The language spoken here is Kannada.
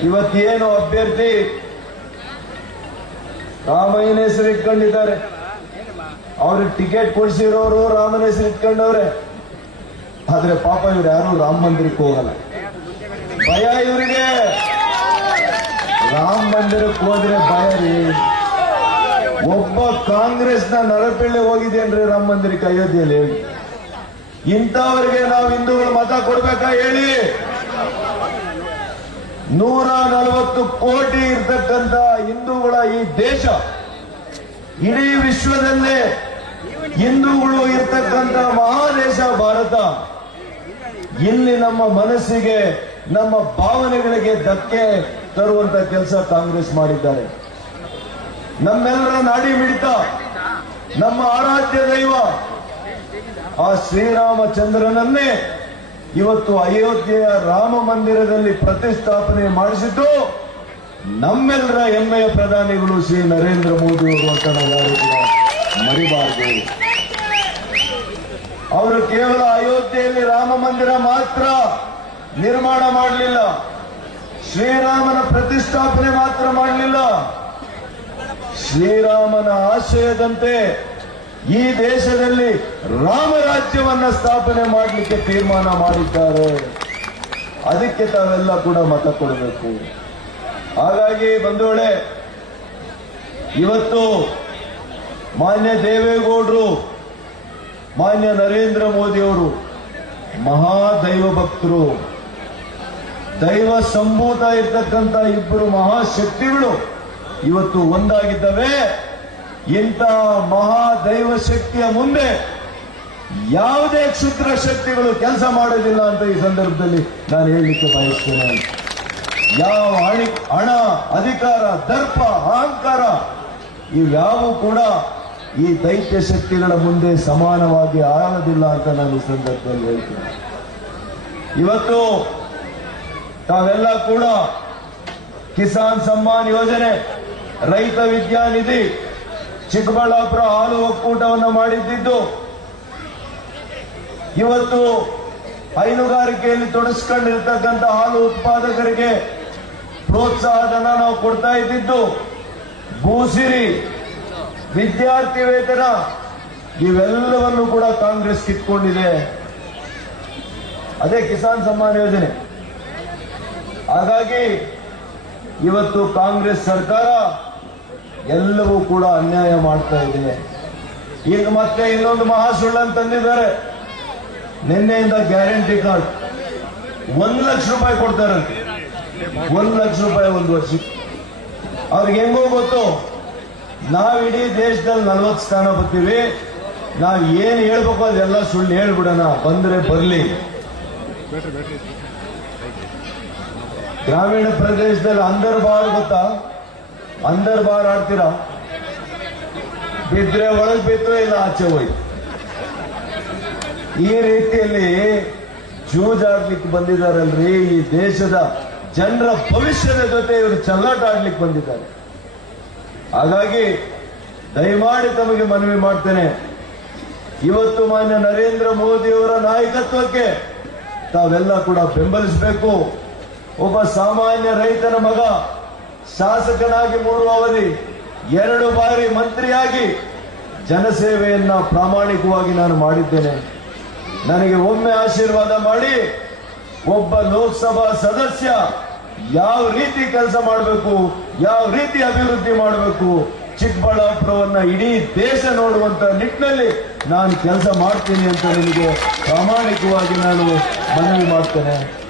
ಇವತ್ತೇನು ಅಭ್ಯರ್ಥಿ ರಾಮಯ್ಯನ ಹೆಸರು ಇಟ್ಕೊಂಡಿದ್ದಾರೆ. ಅವ್ರಿಗೆ ಟಿಕೆಟ್ ಕೊಡಿಸಿರೋರು ರಾಮನ ಹೆಸರು ಇಟ್ಕೊಂಡವ್ರೆ. ಆದ್ರೆ ಪಾಪ ಇವ್ರು ಯಾರು ರಾಮ ಮಂದಿರಕ್ಕೆ ಹೋಗಲ್ಲ. ಭಯ ಇವರಿಗೆ. ರಾಮ ಮಂದಿರಕ್ಕೆ ಹೋದ್ರೆ ಭಯ ರೀ. ಒಬ್ಬ ನ ನರಪಿಳ್ಳೆ ಹೋಗಿದೇನ್ರಿ ರಾಮ ಮಂದಿರಕ್ಕೆ ಅಯೋಧ್ಯೆಯಲ್ಲಿ ಹೇಳಿ. ಇಂಥವ್ರಿಗೆ ನಾವು ಹಿಂದೂಗಳು ಮತ ಕೊಡ್ಬೇಕಾ ಹೇಳಿ? ನೂರ ನಲವತ್ತು ಕೋಟಿ ಇರ್ತಕ್ಕಂಥ ಹಿಂದೂಗಳ ಈ ದೇಶ ಇಡೀ ವಿಶ್ವದಲ್ಲೇ ಹಿಂದೂಗಳು ಇರ್ತಕ್ಕಂಥ ಮಹಾದೇಶ ಭಾರತ. ಇಲ್ಲಿ ನಮ್ಮ ಮನಸ್ಸಿಗೆ, ನಮ್ಮ ಭಾವನೆಗಳಿಗೆ ಧಕ್ಕೆ ತರುವಂತ ಕೆಲಸ ಕಾಂಗ್ರೆಸ್ ಮಾಡಿದ್ದಾರೆ. ನಮ್ಮೆಲ್ಲರ ನಾಡಿ ಮಿಡಿತ, ನಮ್ಮ ಆರಾಧ್ಯ ದೈವ ಆ ಶ್ರೀರಾಮಚಂದ್ರನನ್ನೇ ಇವತ್ತು ಅಯೋಧ್ಯೆಯ ರಾಮ ಮಂದಿರದಲ್ಲಿ ಪ್ರತಿಷ್ಠಾಪನೆ ಮಾಡಿಸಿದ್ದು ನಮ್ಮೆಲ್ಲರ ಹೆಮ್ಮೆಯ ಪ್ರಧಾನಿಗಳು ಶ್ರೀ ನರೇಂದ್ರ ಮೋದಿ ಅವರು ಅಂತ ಮರಿಬಾರದು. ಅವರು ಕೇವಲ ಅಯೋಧ್ಯೆಯಲ್ಲಿ ರಾಮ ಮಂದಿರ ಮಾತ್ರ ನಿರ್ಮಾಣ ಮಾಡಲಿಲ್ಲ. ಶ್ರೀರಾಮನ ಪ್ರತಿಷ್ಠಾಪನೆ ಮಾತ್ರ ಮಾಡಲಿಲ್ಲ. ಶ್ರೀರಾಮನ ಆಶಯದಂತೆ ಈ ದೇಶದಲ್ಲಿ ರಾಮರಾಜ್ಯವನ್ನ ಸ್ಥಾಪನೆ ಮಾಡಲಿಕ್ಕೆ ತೀರ್ಮಾನ ಮಾಡಿದ್ದಾರೆ. ಅದಕ್ಕೆ ತಾವೆಲ್ಲ ಕೂಡ ಮತ ಕೊಡಬೇಕು. ಹಾಗಾಗಿ ಬಂಧುಗಳೇ, ಇವತ್ತು ಮಾನ್ಯ ದೇವೇಗೌಡರು, ಮಾನ್ಯ ನರೇಂದ್ರ ಮೋದಿ ಅವರು ಮಹಾದೈವ ಭಕ್ತರು, ದೈವ ಸಂಭೂತ ಇರ್ತಕ್ಕಂಥ ಇಬ್ಬರು ಮಹಾಶಕ್ತಿಗಳು ಇವತ್ತು ಒಂದಾಗಿದ್ದವೆ. ಇಂಥ ಮಹಾದೈವ ಶಕ್ತಿಯ ಮುಂದೆ ಯಾವುದೇ ಕ್ಷುದ್ರ ಶಕ್ತಿಗಳು ಕೆಲಸ ಮಾಡೋದಿಲ್ಲ ಅಂತ ಈ ಸಂದರ್ಭದಲ್ಲಿ ನಾನು ಹೇಳಲಿಕ್ಕೆ ಬಯಸ್ತೇನೆ. ಯಾವ ಹಣಿ, ಹಣ, ಅಧಿಕಾರ, ದರ್ಪ, ಅಹಂಕಾರ ಇವ್ಯಾವೂ ಕೂಡ ಈ ದೈತ್ಯ ಶಕ್ತಿಗಳ ಮುಂದೆ ಸಮಾನವಾಗಿ ಆಗೋದಿಲ್ಲ ಅಂತ ನಾನು ಈ ಸಂದರ್ಭದಲ್ಲಿ ಹೇಳ್ತೀನಿ. ಇವತ್ತು ತಾವೆಲ್ಲ ಕೂಡ ಕಿಸಾನ್ ಸಮ್ಮಾನ್ ಯೋಜನೆ, ರೈತ ವಿದ್ಯಾನಿಧಿ ಚಿಕ್ಕಬಳ್ಳಾಪುರ ಹಾಲು ಒಕ್ಕೂಟವನ್ನು ಮಾಡಿದ್ದಿದ್ದು ಇವತ್ತು ಹೈನುಗಾರಿಕೆಯಲ್ಲಿ ತೊಡಸ್ಕೊಂಡಿರ್ತಕ್ಕಂಥ ಹಾಲು ಉತ್ಪಾದಕರಿಗೆ ಪ್ರೋತ್ಸಾಹಧನ ನಾವು ಕೊಡ್ತಾ ಇದ್ದಿದ್ದು. ಭೂಸಿರಿ ವಿದ್ಯಾರ್ಥಿ ವೇತನ ಇವೆಲ್ಲವನ್ನು ಕೂಡ ಕಾಂಗ್ರೆಸ್ ಕಿತ್ಕೊಂಡಿದೆ. ಅದೇ ಕಿಸಾನ್ ಸಮ್ಮಾನ್ ಯೋಜನೆ. ಹಾಗಾಗಿ ಇವತ್ತು ಕಾಂಗ್ರೆಸ್ ಸರ್ಕಾರ ಎಲ್ಲವೂ ಕೂಡ ಅನ್ಯಾಯ ಮಾಡ್ತಾ ಇದೆ ಈಗ ಮತ್ತೆ ಇನ್ನೊಂದು ಮಹಾ ಸುಳ್ಳನ್ನು ತಂದಿದ್ದಾರೆ ನಿನ್ನೆಯಿಂದ ಗ್ಯಾರಂಟಿ ಕಾರ್ಡ್ ಒಂದ್ ಲಕ್ಷ ರೂಪಾಯಿ ಕೊಡ್ತಾರೆ. ಒಂದ್ ಲಕ್ಷ ರೂಪಾಯಿ ಒಂದು ವರ್ಷಕ್ಕೆ ಅವ್ರಿಗೆ ಹೆಂಗೋ ಗೊತ್ತು? ನಾವ್ ಇಡೀ ದೇಶದಲ್ಲಿ ನಲ್ವತ್ತು ಸ್ಥಾನ ಬರ್ತೀವಿ. ನಾವ್ ಏನ್ ಹೇಳ್ಬೇಕು ಅದೆಲ್ಲ ಸುಳ್ಳು ಹೇಳ್ಬಿಡೋಣ. ಬಂದ್ರೆ ಬರ್ಲಿ. ಗ್ರಾಮೀಣ ಪ್ರದೇಶದಲ್ಲಿ ಅಂದರ್ ಬಾರ್ ಗೊತ್ತಾ? ಅಂದರ್ ಬಾರ್ ಆಡ್ತೀರಾ? ಬಿದ್ರೆ ಒಳಗ್ ಬಿತ್ತು ಇಲ್ಲ ಆಚೆ ಹೋಯ್ತು ಈ ರೀತಿಯಲ್ಲಿ ಜೂಜಾಡ್ಲಿಕ್ಕೆ ಬಂದಿದ್ದಾರಲ್ರಿ ಈ ದೇಶದ ಜನರ ಭವಿಷ್ಯದ ಜೊತೆ ಇವರು ಚಲ್ಲಾಟ ಆಡ್ಲಿಕ್ಕೆ ಬಂದಿದ್ದಾರೆ. ಹಾಗಾಗಿ ದಯಮಾಡಿ ತಮಗೆ ಮನವಿ ಮಾಡ್ತೇನೆ. ಇವತ್ತು ಮಾನ್ಯ ನರೇಂದ್ರ ಮೋದಿಯವರ ನಾಯಕತ್ವಕ್ಕೆ ತಾವೆಲ್ಲ ಕೂಡ ಬೆಂಬಲಿಸಬೇಕು. ಒಬ್ಬ ಸಾಮಾನ್ಯ ರೈತನ ಮಗ ಶಾಸಕನಾಗಿ ಮೂರು ಅವಧಿ, ಎರಡು ಬಾರಿ ಮಂತ್ರಿಯಾಗಿ ಜನಸೇವೆಯನ್ನ ಪ್ರಾಮಾಣಿಕವಾಗಿ ನಾನು ಮಾಡಿದ್ದೇನೆ. ನನಗೆ ಒಮ್ಮೆ ಆಶೀರ್ವಾದ ಮಾಡಿ, ಒಬ್ಬ ಲೋಕಸಭಾ ಸದಸ್ಯ ಯಾವ ರೀತಿ ಕೆಲಸ ಮಾಡಬೇಕು, ಯಾವ ರೀತಿ ಅಭಿವೃದ್ಧಿ ಮಾಡಬೇಕು, ಚಿಕ್ಕಬಳ್ಳಾಪುರವನ್ನ ಇಡೀ ದೇಶ ನೋಡುವಂತ ನಿಟ್ಟಿನಲ್ಲಿ ನಾನು ಕೆಲಸ ಮಾಡ್ತೀನಿ ಅಂತ ನಿಮಗೆ ಪ್ರಾಮಾಣಿಕವಾಗಿ ನಾನು ಮನವಿ ಮಾಡ್ತೇನೆ.